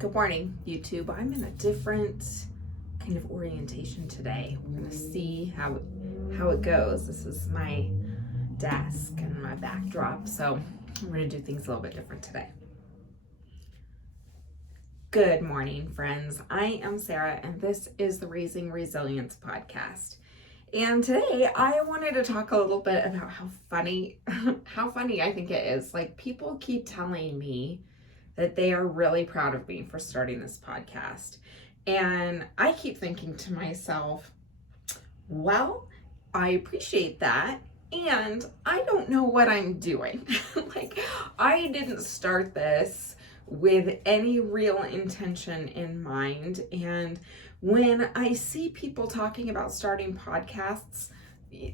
Good morning, YouTube. I'm in a different kind of orientation today. We're gonna see how it goes. This is my desk and my backdrop, so we're gonna do things a little bit different today. Good morning, friends. I am Sarah, and this is the Raising Resilience podcast. And today I wanted to talk a little bit about how funny I think it is. Like, people keep telling me that they are really proud of me for starting this podcast. And I keep thinking to myself, well, I appreciate that. And I don't know what I'm doing. Like, I didn't start this with any real intention in mind. And when I see people talking about starting podcasts,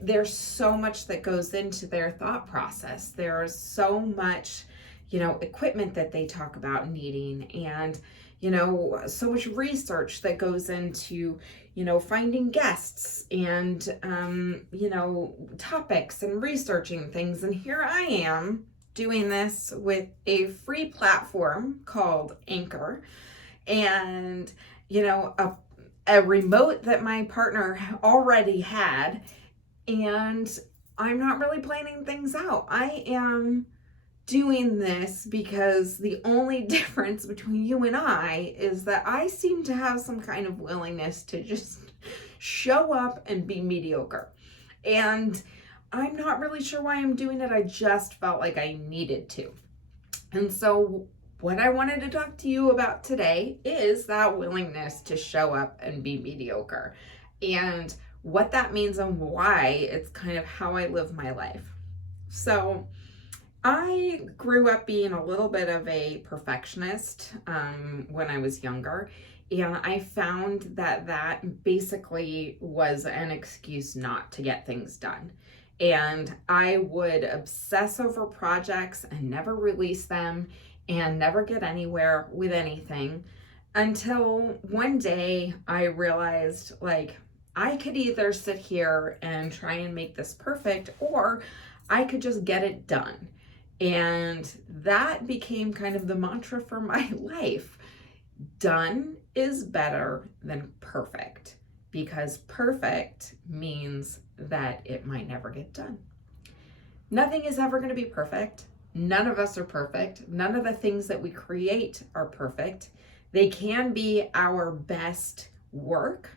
there's so much that goes into their thought process. There's so much equipment that they talk about needing, and so much research that goes into finding guests and topics and researching things. And here I am doing this with a free platform called Anchor, and a remote that my partner already had, and I'm not really planning things out. I am doing this because the only difference between you and I is that I seem to have some kind of willingness to just show up and be mediocre. And I'm not really sure why I'm doing it. I just felt like I needed to. And so what I wanted to talk to you about today is that willingness to show up and be mediocre, and what that means and why it's kind of how I live my life. So I grew up being a little bit of a perfectionist when I was younger, and I found that basically was an excuse not to get things done. And I would obsess over projects and never release them and never get anywhere with anything until one day I realized, like, I could either sit here and try and make this perfect, or I could just get it done. And that became kind of the mantra for my life. Done is better than perfect, because perfect means that it might never get done. Nothing is ever going to be perfect. None of us are perfect. None of the things that we create are perfect. They can be our best work,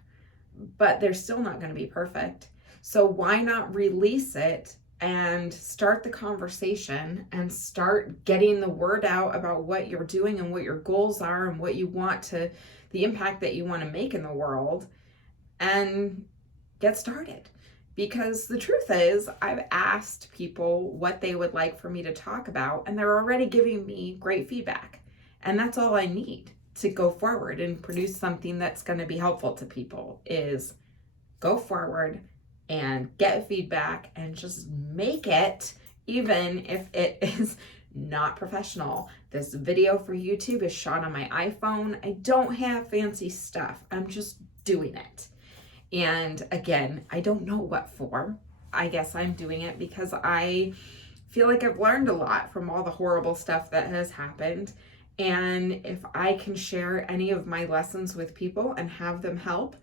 but they're still not going to be perfect. So why not release it and start the conversation and start getting the word out about what you're doing and what your goals are and what you want to, the impact that you want to make in the world, and get started. Because the truth is, I've asked people what they would like for me to talk about, and they're already giving me great feedback. And that's all I need to go forward and produce something that's going to be helpful to people, is go forward and get feedback and just make it, even if it is not professional. This video for YouTube is shot on my iPhone. I don't have fancy stuff. I'm just doing it. And again, I don't know what for. I guess I'm doing it because I feel like I've learned a lot from all the horrible stuff that has happened. And if I can share any of my lessons with people and have them help,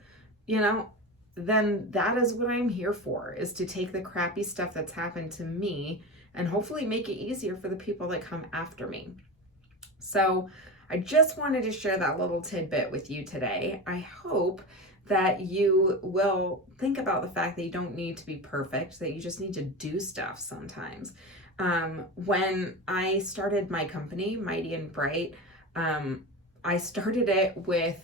then that is what I'm here for, is to take the crappy stuff that's happened to me and hopefully make it easier for the people that come after me. So I just wanted to share that little tidbit with you today. I hope that you will think about the fact that you don't need to be perfect, that you just need to do stuff sometimes. When I started my company, Mighty and Bright, I started it with,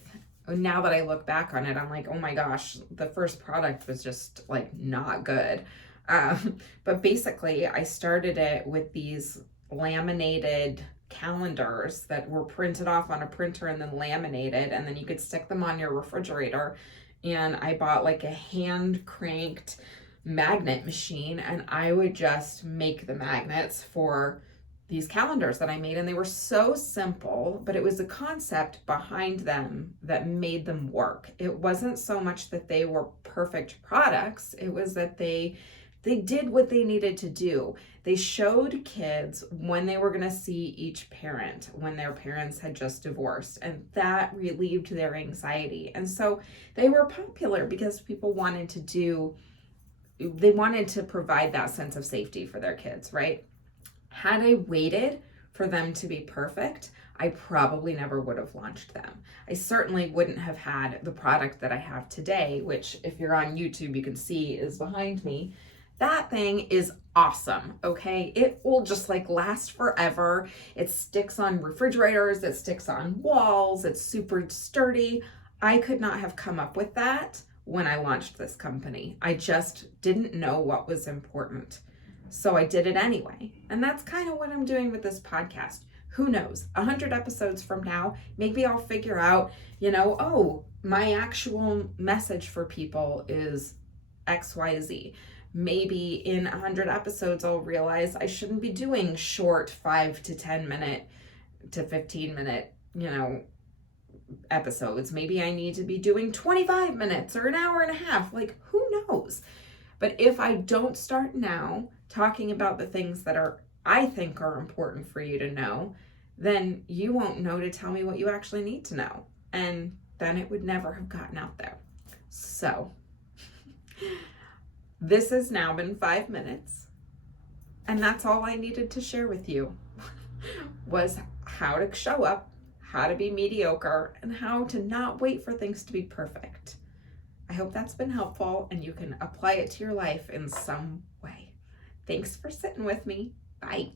now that I look back on it, I'm like, oh my gosh, the first product was just like not good. But basically I started it with these laminated calendars that were printed off on a printer and then laminated, and then you could stick them on your refrigerator. And I bought like a hand cranked magnet machine, and I would just make the magnets for these calendars that I made. And they were so simple, but it was the concept behind them that made them work. It wasn't so much that they were perfect products. It was that they They did what they needed to do. They showed kids when they were going to see each parent when their parents had just divorced, and that relieved their anxiety. And so they were popular because people wanted to provide that sense of safety for their kids, right? Had I waited for them to be perfect, I probably never would have launched them. I certainly wouldn't have had the product that I have today, which if you're on YouTube, you can see is behind me. That thing is awesome, okay? It will just like last forever. It sticks on refrigerators, it sticks on walls, it's super sturdy. I could not have come up with that when I launched this company. I just didn't know what was important. So I did it anyway. And that's kind of what I'm doing with this podcast. Who knows? 100 episodes from now, maybe I'll figure out, oh, my actual message for people is XYZ. Maybe in 100 episodes, I'll realize I shouldn't be doing short 5 to 10 minute to 15 minute, episodes. Maybe I need to be doing 25 minutes or an hour and a half. Like, who knows? But if I don't start now talking about the things that I think are important for you to know, then you won't know to tell me what you actually need to know. And then it would never have gotten out there. So this has now been 5 minutes. And that's all I needed to share with you was how to show up, how to be mediocre, and how to not wait for things to be perfect. I hope that's been helpful and you can apply it to your life in some way. Thanks for sitting with me. Bye.